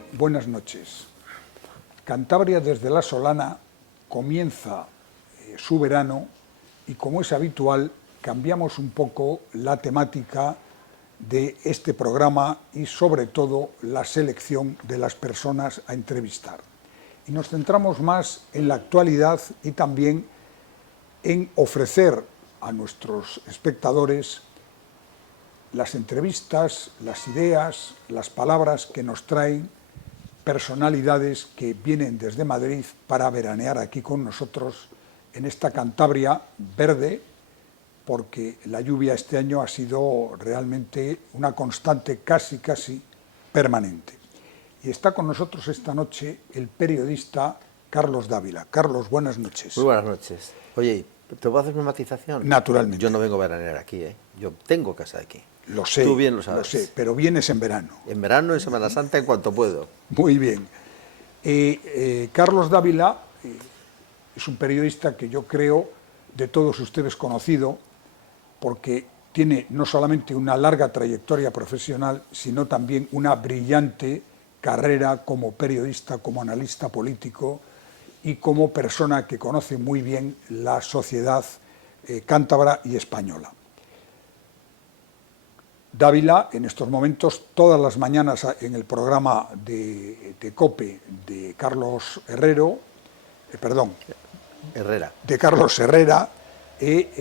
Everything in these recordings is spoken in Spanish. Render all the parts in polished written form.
Muy buenas noches. Cantabria desde La Solana comienza su verano y, como es habitual, cambiamos un poco la temática de este programa y sobre todo la selección de las personas a entrevistar. Y nos centramos más en la actualidad y también en ofrecer a nuestros espectadores las entrevistas, las ideas, las palabras que nos traen personalidades que vienen desde Madrid para veranear aquí con nosotros en esta Cantabria verde, porque la lluvia este año ha sido realmente una constante casi permanente. Y está con nosotros esta noche el periodista Carlos Dávila. Carlos, buenas noches. Muy buenas noches. Oye, ¿te puedo hacer una matización? Naturalmente. Yo no vengo a veranear aquí, ¿eh? Yo tengo casa aquí. Lo sé, Tú bien lo sabes. Lo sé, pero vienes en verano. En verano, en Semana Santa, en cuanto puedo. Muy bien. Carlos Dávila es un periodista que yo creo de todos ustedes conocido, porque tiene no solamente una larga trayectoria profesional, sino también una brillante carrera como periodista, como analista político y como persona que conoce muy bien la sociedad cántabra y española. Dávila, en estos momentos, todas las mañanas en el programa de COPE de Carlos Herrera,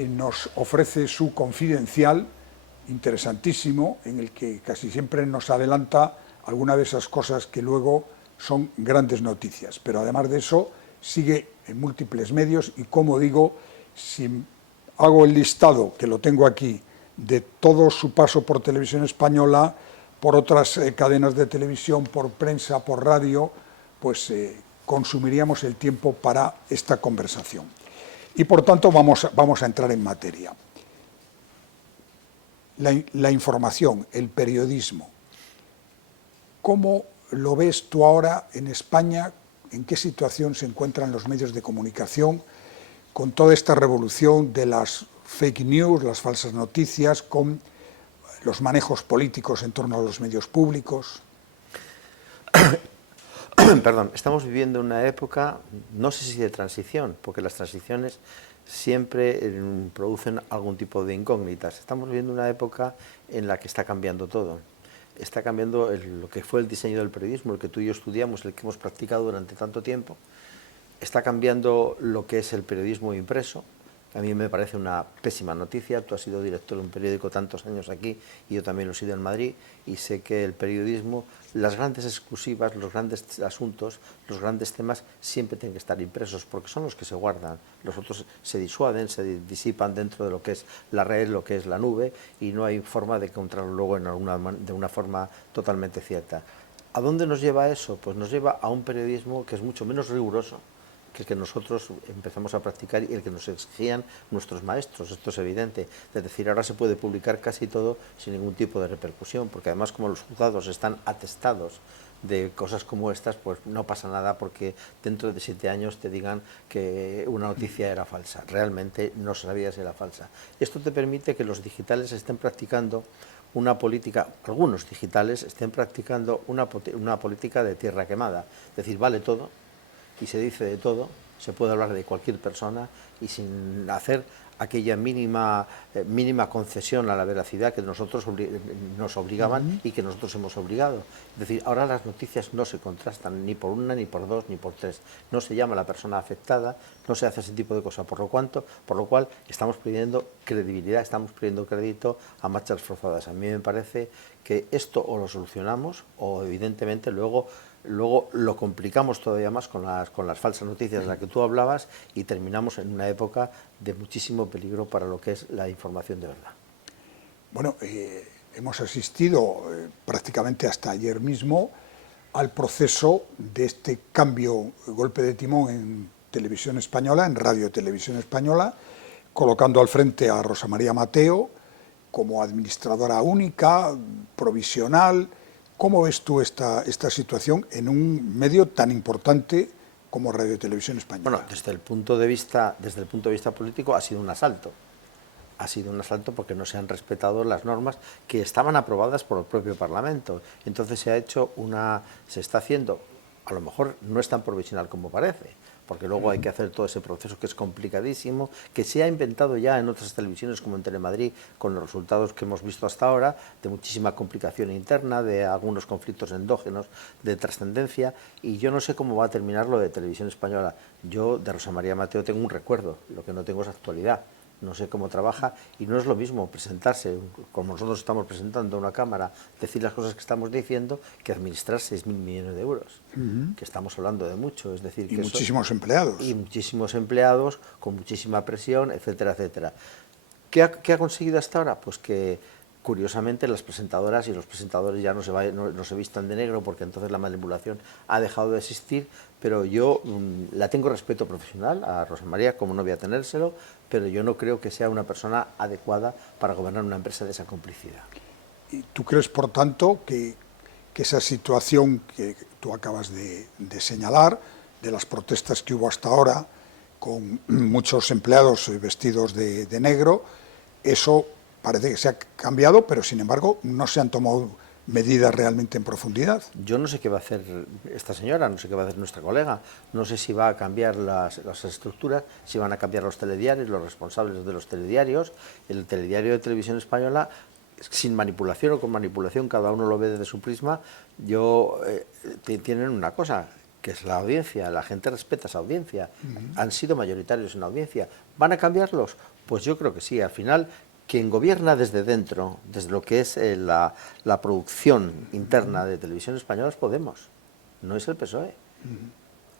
nos ofrece su confidencial interesantísimo, en el que casi siempre nos adelanta alguna de esas cosas que luego son grandes noticias. Pero además de eso, sigue en múltiples medios y, como digo, si hago el listado, que lo tengo aquí, de todo su paso por Televisión Española, por otras cadenas de televisión, por prensa, por radio, pues consumiríamos el tiempo para esta conversación. Y por tanto vamos a entrar en materia. La información, el periodismo, ¿cómo lo ves tú ahora en España? ¿En qué situación se encuentran los medios de comunicación con toda esta revolución de las fake news, las falsas noticias, con los manejos políticos en torno a los medios públicos? Perdón, estamos viviendo una época, no sé si de transición, porque las transiciones siempre producen algún tipo de incógnitas. Estamos viviendo una época en la que está cambiando todo. Está cambiando lo que fue el diseño del periodismo, el que tú y yo estudiamos, el que hemos practicado durante tanto tiempo. Está cambiando lo que es el periodismo impreso. A mí me parece una pésima noticia. Tú has sido director de un periódico tantos años aquí y yo también lo he sido en Madrid, y sé que el periodismo, las grandes exclusivas, los grandes asuntos, los grandes temas siempre tienen que estar impresos, porque son los que se guardan. Los otros se disuaden, se disipan dentro de lo que es la red, lo que es la nube, y no hay forma de encontrarlo luego de una forma totalmente cierta. ¿A dónde nos lleva eso? Pues nos lleva a un periodismo que es mucho menos riguroso que el que nosotros empezamos a practicar y el que nos exigían nuestros maestros. Esto es evidente. Es decir, ahora se puede publicar casi todo sin ningún tipo de repercusión, porque además, como los juzgados están atestados de cosas como estas, pues no pasa nada porque dentro de 7 años te digan que una noticia era falsa. Realmente no sabías si era falsa. Esto te permite que los digitales estén practicando una política, algunos digitales estén practicando una política de tierra quemada. Es decir, vale todo y se dice de todo, se puede hablar de cualquier persona y sin hacer aquella mínima concesión a la veracidad que nosotros nos obligaban y que nosotros hemos obligado. Es decir, ahora las noticias no se contrastan ni por una, ni por dos, ni por tres. No se llama a la persona afectada, no se hace ese tipo de cosas, por lo cual estamos pidiendo credibilidad, estamos pidiendo crédito a marchas forzadas. A mí me parece que esto o lo solucionamos o evidentemente luego lo complicamos todavía más con las falsas noticias de las que tú hablabas y terminamos en una época de muchísimo peligro para lo que es la información de verdad. Bueno, hemos asistido prácticamente hasta ayer mismo al proceso de este cambio, golpe de timón en Televisión Española, en Radio Televisión Española, colocando al frente a Rosa María Mateo como administradora única, provisional. ¿Cómo ves tú esta situación en un medio tan importante como Radio Televisión Española? Bueno, desde el punto de vista político ha sido un asalto. ha sido un asalto porque no se han respetado las normas que estaban aprobadas por el propio Parlamento. Entonces se está haciendo, a lo mejor no es tan provisional como parece, porque luego hay que hacer todo ese proceso que es complicadísimo, que se ha inventado ya en otras televisiones como en Telemadrid, con los resultados que hemos visto hasta ahora, de muchísima complicación interna, de algunos conflictos endógenos, de trascendencia, y yo no sé cómo va a terminar lo de Televisión Española. Yo de Rosa María Mateo tengo un recuerdo, lo que no tengo es actualidad. No sé cómo trabaja y no es lo mismo presentarse, como nosotros estamos presentando a una cámara, decir las cosas que estamos diciendo, que administrar 6.000 millones de euros, que estamos hablando de mucho. Es decir, Y que muchísimos empleados. Y muchísimos empleados, con muchísima presión, etcétera, etcétera. ¿Qué ha conseguido hasta ahora? Pues que, curiosamente, las presentadoras y los presentadores ya no se vistan de negro, porque entonces la manipulación ha dejado de existir, pero yo la tengo respeto profesional a Rosa María, como no voy a tenérselo, pero yo no creo que sea una persona adecuada para gobernar una empresa de esa complicidad. ¿Y tú crees, por tanto, que esa situación que tú acabas de señalar, de las protestas que hubo hasta ahora, con muchos empleados vestidos de negro, eso parece que se ha cambiado, pero sin embargo no se han tomado medidas realmente en profundidad? Yo no sé qué va a hacer esta señora, no sé qué va a hacer nuestra colega, no sé si va a cambiar las estructuras, si van a cambiar los telediarios, los responsables de los telediarios. El telediario de Televisión Española, sin manipulación o con manipulación, cada uno lo ve desde su prisma. Tienen una cosa, que es la audiencia, la gente respeta esa audiencia, han sido mayoritarios en la audiencia. ¿Van a cambiarlos? Pues yo creo que sí. Al final, quien gobierna desde dentro, desde lo que es la producción interna de Televisión Española, es Podemos, no es el PSOE.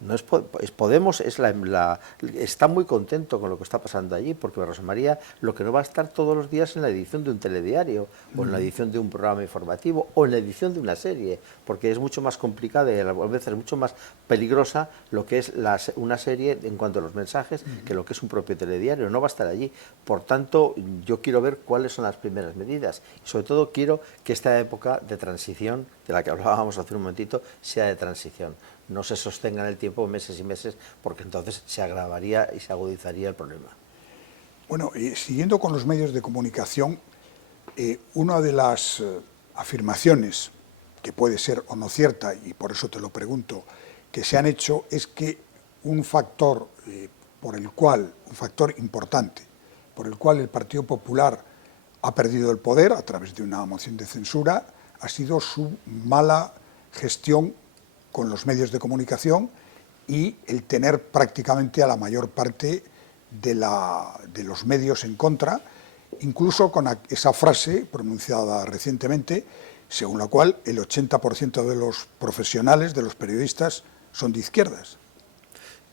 No es Podemos está muy contento con lo que está pasando allí, porque Rosa María lo que no va a estar todos los días en la edición de un telediario, o en la edición de un programa informativo, o en la edición de una serie, porque es mucho más complicada y a veces mucho más peligrosa lo que es una serie en cuanto a los mensajes que lo que es un propio telediario. No va a estar allí. Por tanto, yo quiero ver cuáles son las primeras medidas, y sobre todo quiero que esta época de transición, de la que hablábamos hace un momentito, sea de transición. No se sostenga en el tiempo meses y meses, porque entonces se agravaría y se agudizaría el problema. Bueno, siguiendo con los medios de comunicación, una de las afirmaciones, que puede ser o no cierta, y por eso te lo pregunto, que se han hecho, es que un factor importante, por el cual el Partido Popular ha perdido el poder a través de una moción de censura, ha sido su mala gestión con los medios de comunicación y el tener prácticamente a la mayor parte de los medios en contra, incluso con esa frase pronunciada recientemente, según la cual el 80% de los profesionales, de los periodistas, son de izquierdas.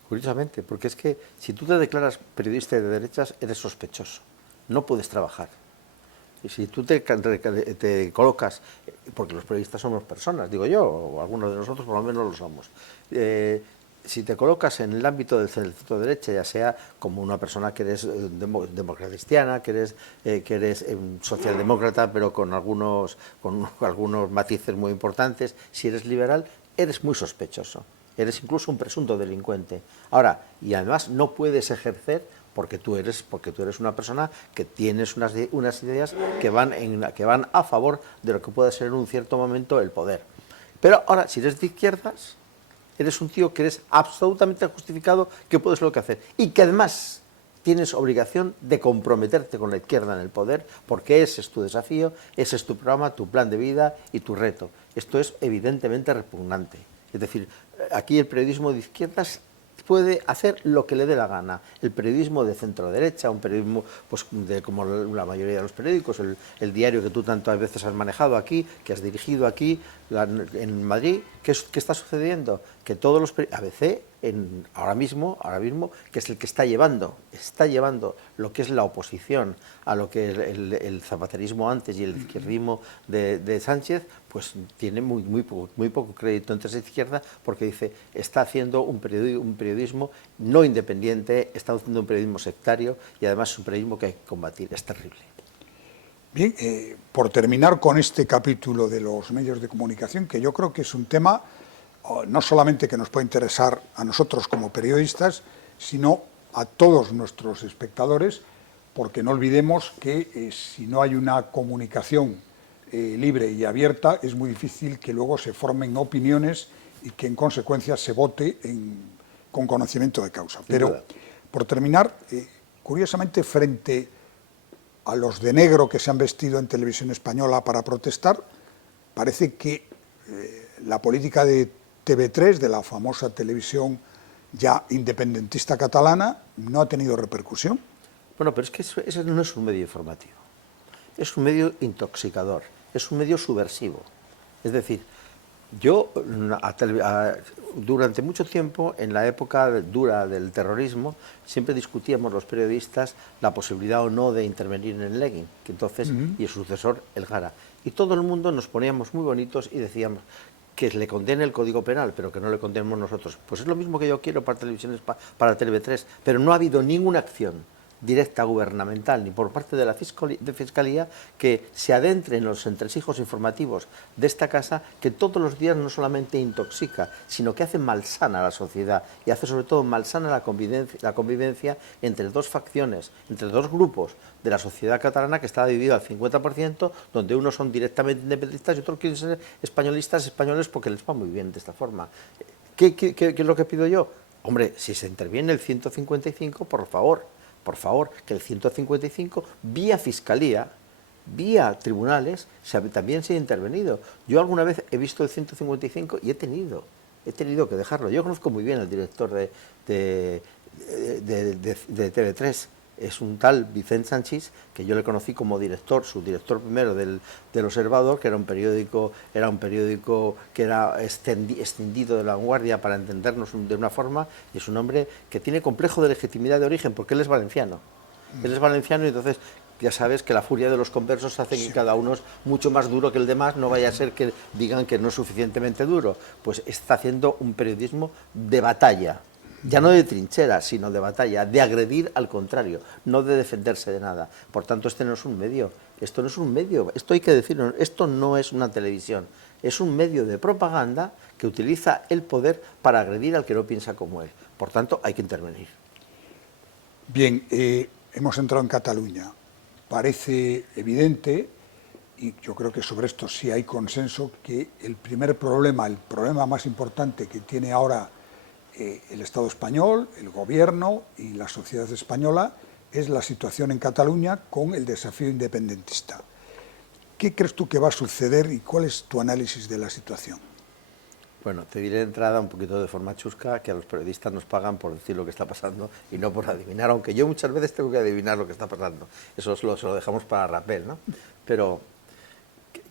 Curiosamente, porque es que si tú te declaras periodista de derechas, eres sospechoso, no puedes trabajar. Y si tú te colocas, porque los periodistas somos personas, digo yo, o algunos de nosotros por lo menos lo somos, si te colocas en el ámbito del centro derecha, ya sea como una persona que eres demócrata cristiana, que eres socialdemócrata, pero con algunos matices muy importantes, si eres liberal, eres muy sospechoso, eres incluso un presunto delincuente. Ahora, y además no puedes ejercer porque tú eres una persona que tienes unas ideas que van a favor de lo que pueda ser en un cierto momento el poder. Pero ahora, si eres de izquierdas, eres un tío que eres absolutamente justificado, que puedes lo que hacer, y que además tienes obligación de comprometerte con la izquierda en el poder, porque ese es tu desafío, ese es tu programa, tu plan de vida y tu reto. Esto es evidentemente repugnante. Es decir, aquí el periodismo de izquierdas puede hacer lo que le dé la gana. El periodismo de centro-derecha, un periodismo como la mayoría de los periódicos, el diario que tú tantas veces has manejado aquí, que has dirigido aquí en Madrid, ¿qué está sucediendo? Que todos los ABC, ahora mismo, que es el que está llevando lo que es la oposición a lo que el zapaterismo antes y el izquierdismo de Sánchez, pues tiene muy poco crédito entre esa izquierda, porque dice, está haciendo un periodismo no independiente, está haciendo un periodismo sectario, y además es un periodismo que hay que combatir. Es terrible. Bien, por terminar con este capítulo de los medios de comunicación, que yo creo que es un tema no solamente que nos puede interesar a nosotros como periodistas, sino a todos nuestros espectadores, porque no olvidemos que si no hay una comunicación libre y abierta, es muy difícil que luego se formen opiniones y que en consecuencia se vote con conocimiento de causa. Pero, por terminar, curiosamente, frente a los de negro que se han vestido en televisión española para protestar, parece que la política de TV3, de la famosa televisión ya independentista catalana, no ha tenido repercusión. Bueno, pero es que eso no es un medio informativo, es un medio intoxicador, es un medio subversivo. Es decir, yo durante mucho tiempo, en la época dura del terrorismo, siempre discutíamos los periodistas la posibilidad o no de intervenir en el Lenin, que entonces, y su sucesor, el Gara. Y todo el mundo nos poníamos muy bonitos y decíamos que le condene el Código Penal, pero que no le condenemos nosotros. Pues es lo mismo que yo quiero para televisiones, para TV3, pero no ha habido ninguna acción directa gubernamental ni por parte de la Fiscalía que se adentre en los entresijos informativos de esta casa, que todos los días no solamente intoxica, sino que hace malsana a la sociedad y hace sobre todo malsana la convivencia entre dos facciones, entre dos grupos de la sociedad catalana que está dividida al 50%, donde unos son directamente independentistas y otros quieren ser españolistas españoles porque les va muy bien de esta forma. ¿Qué es lo que pido yo? Hombre, si se interviene el 155, por favor, que el 155, vía Fiscalía, vía tribunales, también se ha intervenido. Yo alguna vez he visto el 155 y he tenido que dejarlo. Yo conozco muy bien al director de TV3, es un tal Vicent Sanchis, que yo le conocí como director, subdirector primero del Observador, que era un periódico que era extendido de La Vanguardia, para entendernos de una forma, y es un hombre que tiene complejo de legitimidad de origen, porque él es valenciano. Él es valenciano y entonces ya sabes que la furia de los conversos hace que cada uno es mucho más duro que el demás, no vaya a ser que digan que no es suficientemente duro. Pues está haciendo un periodismo de batalla. Ya no de trinchera, sino de batalla, de agredir al contrario, no de defenderse de nada. Por tanto, este no es un medio, esto no es un medio, esto hay que decirlo, esto no es una televisión, es un medio de propaganda que utiliza el poder para agredir al que no piensa como él. Por tanto, hay que intervenir. Bien, hemos entrado en Cataluña. Parece evidente, y yo creo que sobre esto sí hay consenso, que el problema más importante que tiene ahora el Estado español, el gobierno y la sociedad española, es la situación en Cataluña con el desafío independentista. ¿Qué crees tú que va a suceder y cuál es tu análisis de la situación? Bueno, te diré de entrada un poquito de forma chusca que a los periodistas nos pagan por decir lo que está pasando y no por adivinar, aunque yo muchas veces tengo que adivinar lo que está pasando. Eso se lo dejamos para Rapel, ¿no? Pero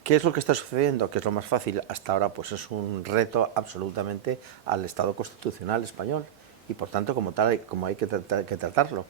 ¿qué es lo que está sucediendo? Que es lo más fácil hasta ahora, pues es un reto absolutamente al Estado constitucional español y por tanto como tal como hay que tratarlo.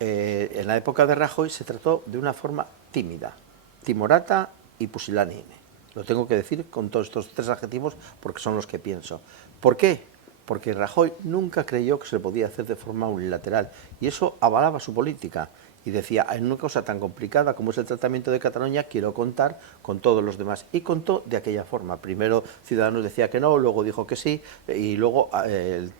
En la época de Rajoy se trató de una forma tímida, timorata y pusilánime. Lo tengo que decir con todos estos tres adjetivos porque son los que pienso. ¿Por qué? Porque Rajoy nunca creyó que se podía hacer de forma unilateral y eso avalaba su política. Y decía, en una cosa tan complicada como es el tratamiento de Cataluña, quiero contar con todos los demás. Y contó de aquella forma. Primero Ciudadanos decía que no, luego dijo que sí, y luego el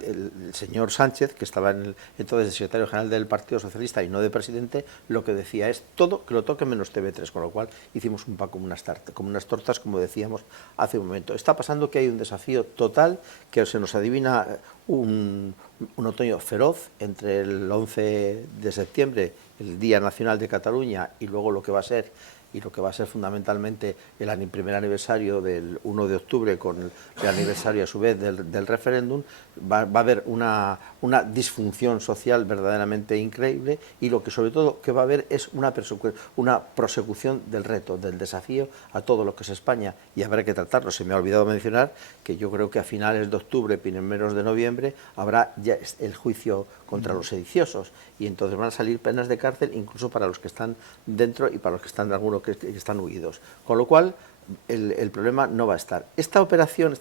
señor Sánchez, que estaba entonces de secretario general del Partido Socialista y no de presidente, lo que decía es todo que lo toque menos TV3, con lo cual hicimos un pack como unas tortas, como decíamos hace un momento. Está pasando que hay un desafío total, que se nos adivina un otoño feroz entre el 11 de septiembre, el Día Nacional de Cataluña, y luego lo que va a ser fundamentalmente el primer aniversario del 1 de octubre, con el aniversario a su vez del referéndum. Va a haber una disfunción social verdaderamente increíble y lo que sobre todo que va a haber es una prosecución del reto, del desafío a todo lo que es España, y habrá que tratarlo. Se me ha olvidado mencionar que yo creo que a finales de octubre, primeros de noviembre, habrá ya el juicio contra los sediciosos y entonces van a salir penas de cárcel incluso para los que están dentro y para los que están algunos que están huidos. Con lo cual, el problema no va a estar. Esta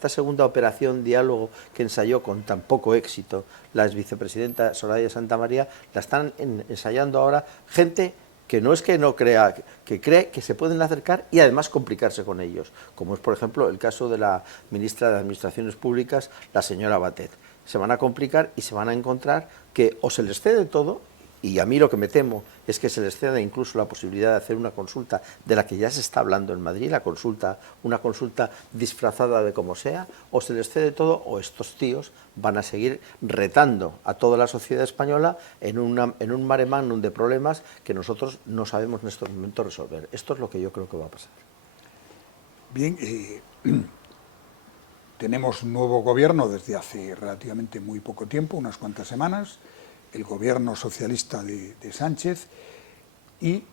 segunda operación diálogo que ensayó con tan poco éxito la exvicepresidenta Soraya Santamaría, la están ensayando ahora gente que no es que no crea, que cree que se pueden acercar y además complicarse con ellos, como es por ejemplo el caso de la ministra de Administraciones Públicas, la señora Batet. Se van a complicar y se van a encontrar que o se les cede todo Y a mí lo que me temo es que se les ceda incluso la posibilidad de hacer una consulta de la que ya se está hablando en Madrid, una consulta disfrazada de como sea, o se les cede todo, o estos tíos van a seguir retando a toda la sociedad española en un mare magnum de problemas que nosotros no sabemos en estos momentos resolver. Esto es lo que yo creo que va a pasar. Bien, tenemos un nuevo gobierno desde hace relativamente muy poco tiempo, unas cuantas semanas, el gobierno socialista de Sánchez, y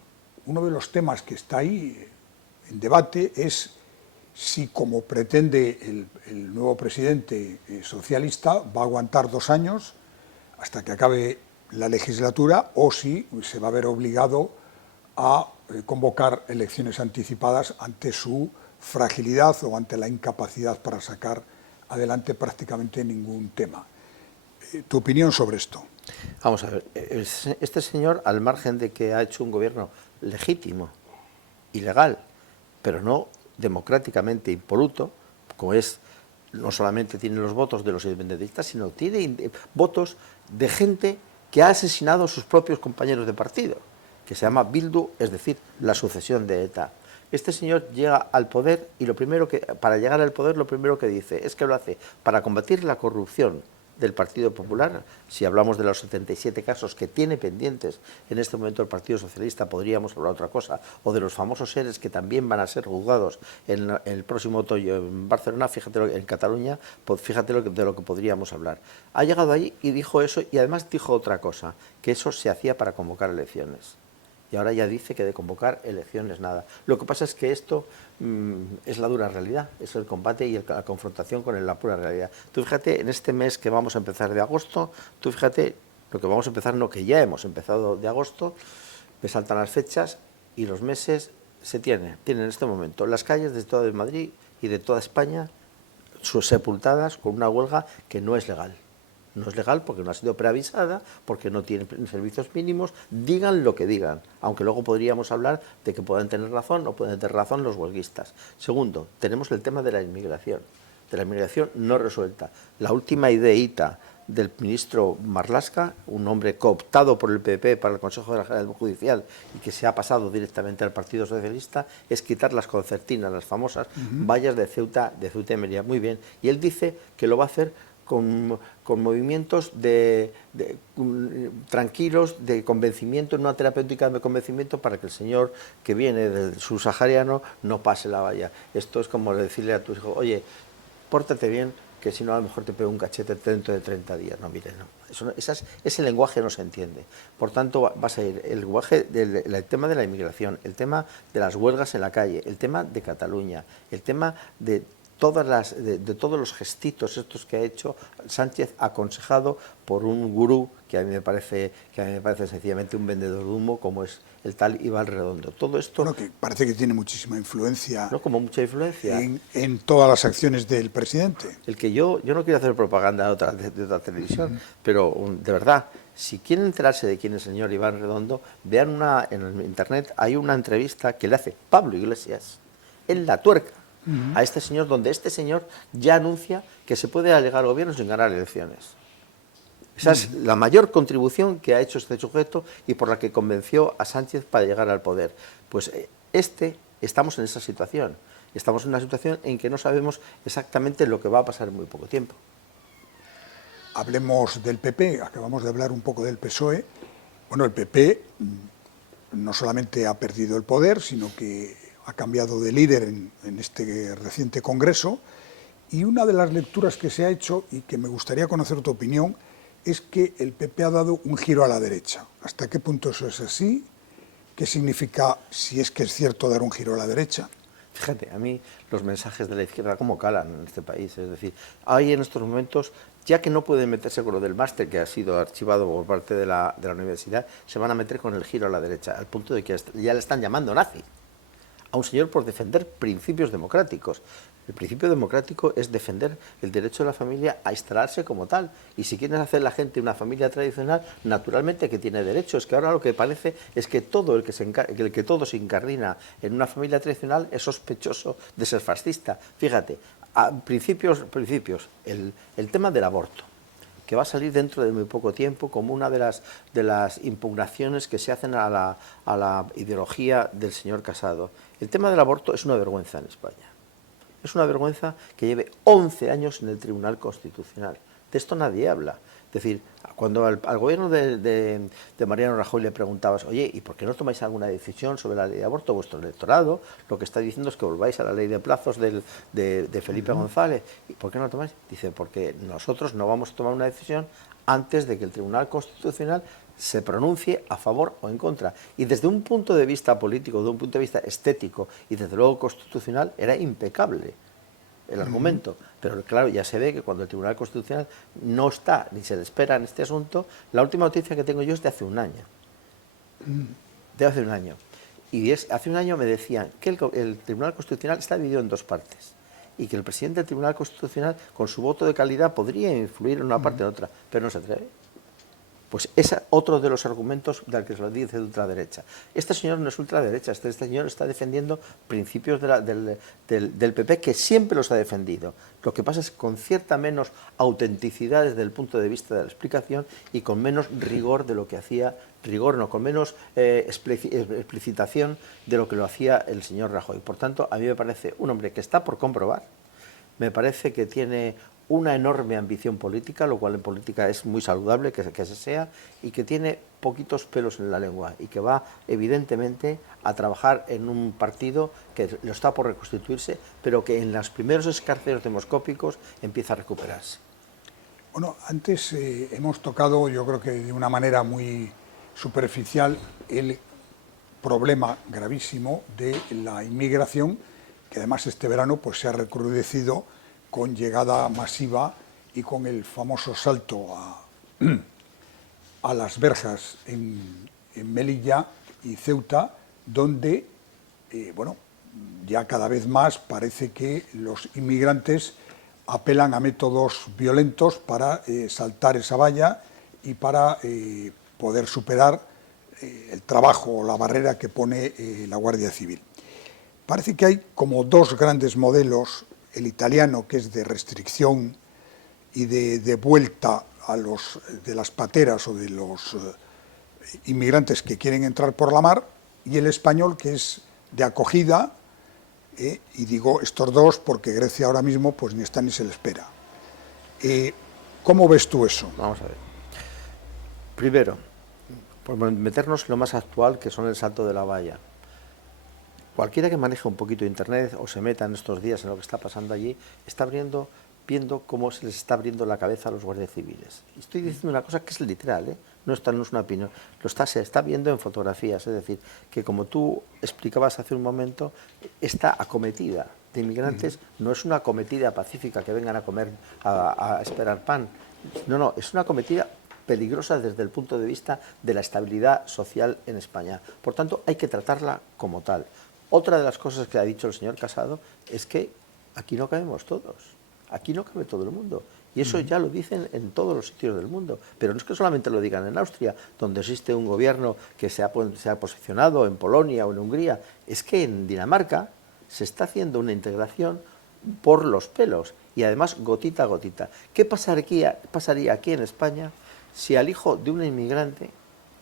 uno de los temas que está ahí en debate es si, como pretende el nuevo presidente socialista, va a aguantar 2 años hasta que acabe la legislatura, o si se va a ver obligado a convocar elecciones anticipadas ante su fragilidad o ante la incapacidad para sacar adelante prácticamente ningún tema. ¿Tu opinión sobre esto? Vamos a ver, este señor, al margen de que ha hecho un gobierno legítimo y legal, pero no democráticamente impoluto, como es, no solamente tiene los votos de los independentistas, sino tiene votos de gente que ha asesinado a sus propios compañeros de partido, que se llama Bildu, es decir, la sucesión de ETA. Este señor llega al poder y para llegar al poder lo primero que dice es que lo hace para combatir la corrupción del Partido Popular. Si hablamos de los 77 casos que tiene pendientes en este momento el Partido Socialista, podríamos hablar otra cosa, o de los famosos seres que también van a ser juzgados en el próximo otoño en Barcelona, fíjate en Cataluña, fíjate de lo que podríamos hablar. Ha llegado ahí y dijo eso, y además dijo otra cosa, que eso se hacía para convocar elecciones. Y ahora ya dice que de convocar elecciones nada. Lo que pasa es que esto es la dura realidad, es el combate y la confrontación con la pura realidad. Tú fíjate, en este mes que vamos a empezar de agosto, tú fíjate, lo que vamos a empezar, no, que ya hemos empezado de agosto, me saltan las fechas y los meses tienen en este momento las calles de todo Madrid y de toda España sepultadas con una huelga que no es legal. No es legal porque no ha sido preavisada, porque no tiene servicios mínimos, digan lo que digan, aunque luego podríamos hablar de que puedan tener razón o pueden tener razón los huelguistas. Segundo, tenemos el tema de la inmigración no resuelta. La última ideíta del ministro Marlaska, un hombre cooptado por el PP para el Consejo General Judicial y que se ha pasado directamente al Partido Socialista, es quitar las concertinas, las famosas vallas de Ceuta y Melilla. Muy bien, y él dice que lo va a hacer con movimientos tranquilos, de convencimiento, una terapéutica de convencimiento para que el señor que viene del subsahariano no pase la valla. Esto es como decirle a tu hijo, oye, pórtate bien, que si no a lo mejor te pego un cachete dentro de 30 días. No, mire, no. Ese lenguaje no se entiende. Por tanto, vas a ir el lenguaje el tema de la inmigración, el tema de las huelgas en la calle, el tema de Cataluña, el tema de todos los gestitos estos que ha hecho Sánchez, aconsejado por un gurú que a mí me parece sencillamente un vendedor de humo, como es el tal Iván Redondo. Todo esto, bueno, que parece que tiene muchísima influencia, ¿no? Como mucha influencia en todas las acciones del presidente. El que yo no quiero hacer propaganda de otra televisión, pero de verdad, si quieren enterarse de quién es el señor Iván Redondo, vean en el internet, hay una entrevista que le hace Pablo Iglesias en La Tuerca a este señor, donde este señor ya anuncia que se puede alegar al gobierno sin ganar elecciones. Esa es la mayor contribución que ha hecho este sujeto y por la que convenció a Sánchez para llegar al poder. Pues estamos en esa situación. Estamos en una situación en que no sabemos exactamente lo que va a pasar en muy poco tiempo. Hablemos del PP, acabamos de hablar un poco del PSOE. Bueno, el PP no solamente ha perdido el poder, sino que ha cambiado de líder en este reciente congreso, y una de las lecturas que se ha hecho, y que me gustaría conocer tu opinión, es que el PP ha dado un giro a la derecha. ¿Hasta qué punto eso es así? ¿Qué significa, si es que es cierto, dar un giro a la derecha? Fíjate, a mí los mensajes de la izquierda cómo calan en este país. Es decir, hay en estos momentos, ya que no pueden meterse con lo del máster que ha sido archivado por parte de la universidad, se van a meter con el giro a la derecha, al punto de que ya le están llamando nazi a un señor por defender principios democráticos. El principio democrático es defender el derecho de la familia a instalarse como tal. Y si quieren hacer la gente una familia tradicional, naturalmente que tiene derecho. Es que ahora lo que parece es que todo el que todo se incardina en una familia tradicional es sospechoso de ser fascista. Fíjate, principios, el tema del aborto. que va a salir dentro de muy poco tiempo como una de las impugnaciones que se hacen a la ideología del señor Casado. El tema del aborto es una vergüenza en España. Es una vergüenza que lleve 11 años en el Tribunal Constitucional. De esto nadie habla. Es decir, cuando al gobierno de Mariano Rajoy le preguntabas, oye, ¿y por qué no tomáis alguna decisión sobre la ley de aborto? Vuestro electorado lo que está diciendo es que volváis a la ley de plazos de Felipe González. ¿Y por qué no tomáis? Dice, porque nosotros no vamos a tomar una decisión antes de que el Tribunal Constitucional se pronuncie a favor o en contra. Y desde un punto de vista político, desde un punto de vista estético y desde luego constitucional, era impecable el argumento. Pero claro, ya se ve que cuando el Tribunal Constitucional no está ni se le espera en este asunto, la última noticia que tengo yo es de hace un año. De hace un año. Y hace un año me decían que el Tribunal Constitucional está dividido en dos partes y que el presidente del Tribunal Constitucional, con su voto de calidad, podría influir en una parte o en otra, pero no se atreve. Pues es otro de los argumentos del que se lo dice de ultraderecha. Este señor no es ultraderecha, este señor está defendiendo principios del PP que siempre los ha defendido. Lo que pasa es que con cierta menos autenticidad desde el punto de vista de la explicación y con menos rigor de lo que hacía, rigor no, con menos explicitación de lo que lo hacía el señor Rajoy. Por tanto, a mí me parece un hombre que está por comprobar, me parece que tiene una enorme ambición política, lo cual en política es muy saludable que se sea, y que tiene poquitos pelos en la lengua y que va evidentemente a trabajar en un partido que lo está por reconstituirse, pero que en los primeros escarceos demoscópicos empieza a recuperarse. Bueno, antes hemos tocado, yo creo que de una manera muy superficial, el problema gravísimo de la inmigración, que además este verano pues, se ha recrudecido con llegada masiva y con el famoso salto a las verjas en Melilla y Ceuta, donde, bueno, ya cada vez más parece que los inmigrantes apelan a métodos violentos para saltar esa valla y para poder superar el trabajo o la barrera que pone la Guardia Civil. Parece que hay como dos grandes modelos: el italiano, que es de restricción y de vuelta a de las pateras o de los inmigrantes que quieren entrar por la mar, y el español, que es de acogida, y digo estos dos porque Grecia ahora mismo pues ni está ni se le espera. ¿Cómo ves tú eso? Vamos a ver. Primero, por meternos en lo más actual, que son el salto de la valla. Cualquiera que maneje un poquito Internet o se meta en estos días en lo que está pasando allí, está viendo cómo se les está abriendo la cabeza a los guardias civiles. Y estoy diciendo una cosa que es literal, no es una opinión, se está viendo en fotografías, es decir, que como tú explicabas hace un momento, esta acometida de inmigrantes no es una acometida pacífica que vengan a comer, a esperar pan, no, es una acometida peligrosa desde el punto de vista de la estabilidad social en España. Por tanto, hay que tratarla como tal. Otra de las cosas que ha dicho el señor Casado es que aquí no cabemos todos, aquí no cabe todo el mundo. Y eso ya lo dicen en todos los sitios del mundo. Pero no es que solamente lo digan en Austria, donde existe un gobierno que se ha posicionado, en Polonia o en Hungría. Es que en Dinamarca se está haciendo una integración por los pelos y además gotita a gotita. ¿Qué pasaría aquí en España si al hijo de un inmigrante,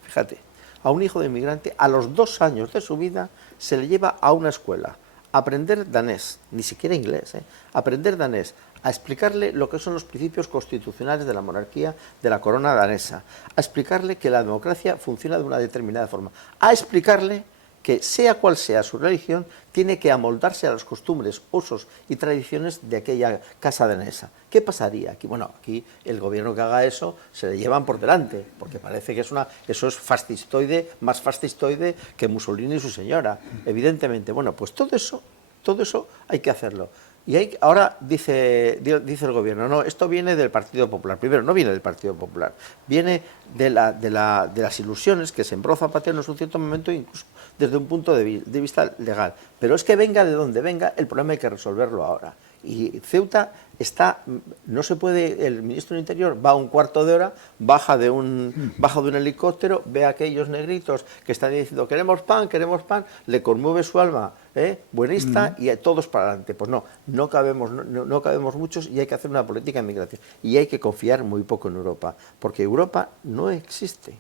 fíjate, a un hijo de inmigrante, a los 2 años de su vida, se le lleva a una escuela a aprender danés, ni siquiera inglés, aprender danés, a explicarle lo que son los principios constitucionales de la monarquía de la corona danesa, a explicarle que la democracia funciona de una determinada forma, a explicarle que sea cual sea su religión, tiene que amoldarse a las costumbres, usos y tradiciones de aquella casa danesa. ¿Qué pasaría aquí? Bueno, aquí el gobierno que haga eso se le llevan por delante, porque parece que eso es fascistoide, más fascistoide que Mussolini y su señora, evidentemente. Bueno, pues todo eso hay que hacerlo. Y ahora dice el gobierno, no, esto viene del Partido Popular. Primero, no viene del Partido Popular, viene de las ilusiones que sembró Zapatero en un cierto momento, incluso desde un punto de vista legal. Pero es que venga de donde venga, el problema hay que resolverlo ahora. Y Ceuta está, no se puede, el ministro del Interior va un cuarto de hora, baja de un helicóptero, ve a aquellos negritos que están diciendo queremos pan, le conmueve su alma, buenista, y todos para adelante. Pues no cabemos muchos, y hay que hacer una política de migración. Y hay que confiar muy poco en Europa, porque Europa no existe.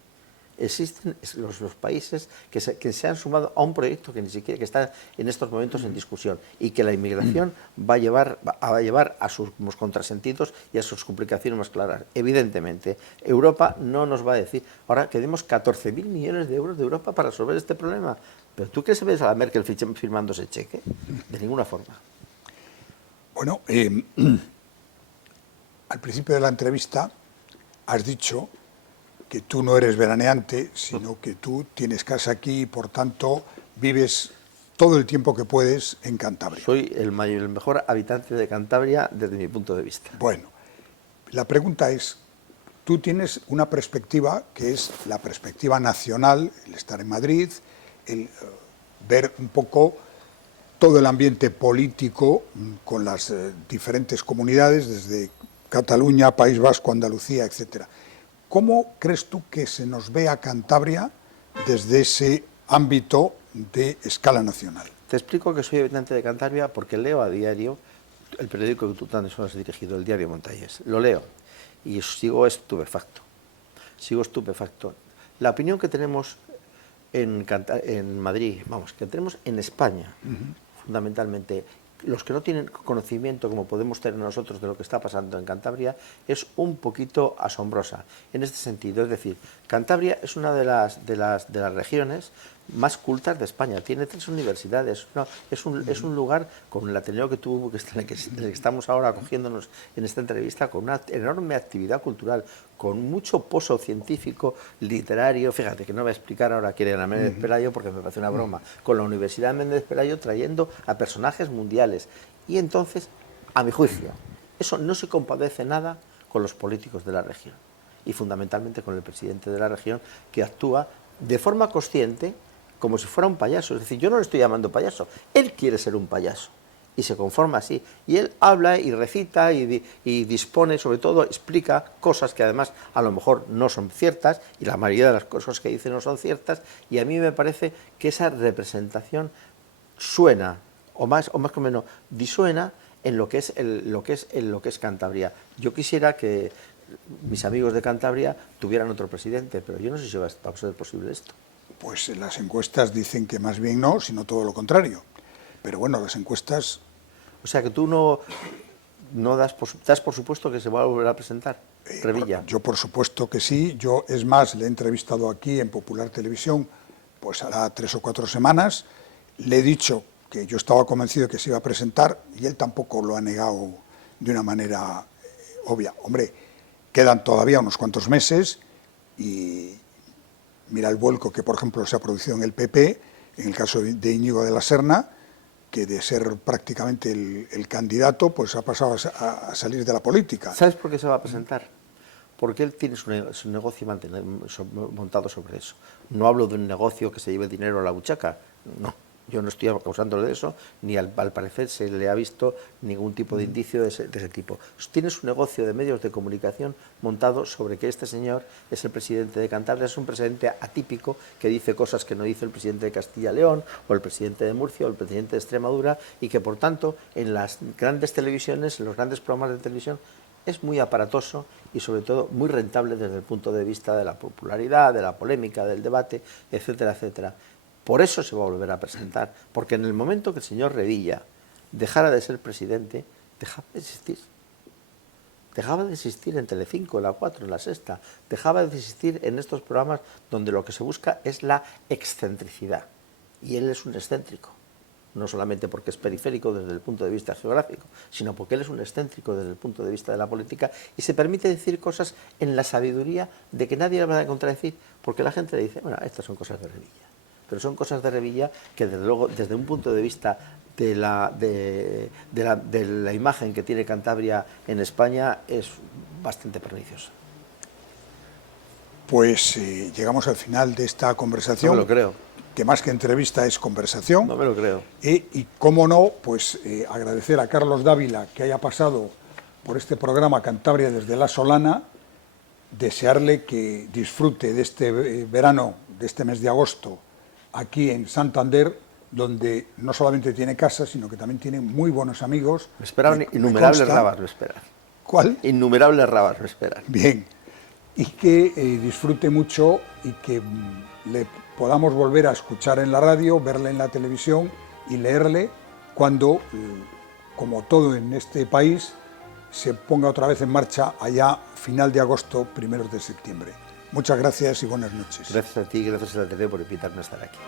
Existen los países que se han sumado a un proyecto que ni siquiera que está en estos momentos en discusión, y que la inmigración va a llevar a sus contrasentidos y a sus complicaciones más claras. Evidentemente, Europa no nos va a decir, ahora que demos 14.000 millones de euros de Europa para resolver este problema. ¿Pero tú crees que ves a la Merkel firmando ese cheque? De ninguna forma. Bueno, al principio de la entrevista has dicho que tú no eres veraneante, sino que tú tienes casa aquí y, por tanto, vives todo el tiempo que puedes en Cantabria. Soy el mejor habitante de Cantabria desde mi punto de vista. Bueno, la pregunta es, tú tienes una perspectiva que es la perspectiva nacional, el estar en Madrid, el ver un poco todo el ambiente político con las diferentes comunidades, desde Cataluña, País Vasco, Andalucía, etcétera. ¿Cómo crees tú que se nos ve a Cantabria desde ese ámbito de escala nacional? Te explico que soy habitante de Cantabria porque leo a diario el periódico que tú tanto has dirigido, el Diario Montañés. Lo leo y sigo estupefacto. La opinión que tenemos en Madrid, que tenemos en España, fundamentalmente, los que no tienen conocimiento, como podemos tener nosotros, de lo que está pasando en Cantabria, es un poquito asombrosa en este sentido. Es decir, Cantabria es una de las regiones más cultas de España. Tiene 3 universidades. Es un lugar, con el Ateneo que tuvo, en el que estamos ahora acogiéndonos en esta entrevista, con una enorme actividad cultural, con mucho pozo científico, literario. Fíjate que no voy a explicar ahora quién era Méndez Pelayo, porque me parece una broma. Con la Universidad de Méndez Pelayo trayendo a personajes mundiales. Y entonces, a mi juicio, eso no se compadece nada con los políticos de la región. Y fundamentalmente con el presidente de la región, que actúa de forma consciente como si fuera un payaso. Es decir, yo no le estoy llamando payaso, él quiere ser un payaso y se conforma así. Y él habla y recita y dispone, sobre todo explica cosas que además a lo mejor no son ciertas, y la mayoría de las cosas que dice no son ciertas, y a mí me parece que esa representación suena, o más o menos disuena, en lo que es Cantabria. Yo quisiera que mis amigos de Cantabria tuvieran otro presidente, pero yo no sé si va a ser posible esto. Pues las encuestas dicen que más bien no, sino todo lo contrario. Pero bueno, las encuestas... O sea que tú no das por supuesto que se va a volver a presentar, Revilla. Yo por supuesto que sí. Yo, es más, le he entrevistado aquí en Popular Televisión, pues hará 3 o 4 semanas. Le he dicho que yo estaba convencido de que se iba a presentar y él tampoco lo ha negado de una manera obvia. Hombre, quedan todavía unos cuantos meses y mira el vuelco que, por ejemplo, se ha producido en el PP, en el caso de Íñigo de la Serna, que de ser prácticamente el candidato, pues ha pasado a salir de la política. ¿Sabes por qué se va a presentar? Porque él tiene su negocio montado sobre eso. No hablo de un negocio que se lleve dinero a la buchaca, no. Yo no estoy acusándole de eso, ni al parecer se le ha visto ningún tipo de indicio de ese tipo. Tiene su negocio de medios de comunicación montado sobre que este señor es el presidente de Cantabria, es un presidente atípico que dice cosas que no dice el presidente de Castilla y León, o el presidente de Murcia, o el presidente de Extremadura, y que por tanto en las grandes televisiones, en los grandes programas de televisión, es muy aparatoso y sobre todo muy rentable desde el punto de vista de la popularidad, de la polémica, del debate, etcétera, etcétera. Por eso se va a volver a presentar, porque en el momento que el señor Revilla dejara de ser presidente, dejaba de existir. Dejaba de existir en Telecinco, en la 4, en la Sexta. Dejaba de existir en estos programas donde lo que se busca es la excentricidad. Y él es un excéntrico. No solamente porque es periférico desde el punto de vista geográfico, sino porque él es un excéntrico desde el punto de vista de la política y se permite decir cosas en la sabiduría de que nadie le va a contradecir, porque la gente le dice, bueno, estas son cosas de Revilla. Pero son cosas de Revilla que, desde luego, desde un punto de vista de la imagen que tiene Cantabria en España, es bastante perniciosa. Pues llegamos al final de esta conversación. No me lo creo. que más que entrevista es conversación. No me lo creo. Y cómo no, pues agradecer a Carlos Dávila que haya pasado por este programa Cantabria desde La Solana, desearle que disfrute de este verano, de este mes de agosto, aquí en Santander, donde no solamente tiene casa, sino que también tiene muy buenos amigos. Me esperaban me innumerables consta. rabas, me esperan. ¿Cuál? Innumerables rabas, me esperan. Bien. Y que disfrute mucho y que le podamos volver a escuchar en la radio, verle en la televisión y leerle cuando, como todo en este país, se ponga otra vez en marcha allá final de agosto, primeros de septiembre. Muchas gracias y buenas noches. Gracias a ti y gracias a la tele por invitarme a estar aquí.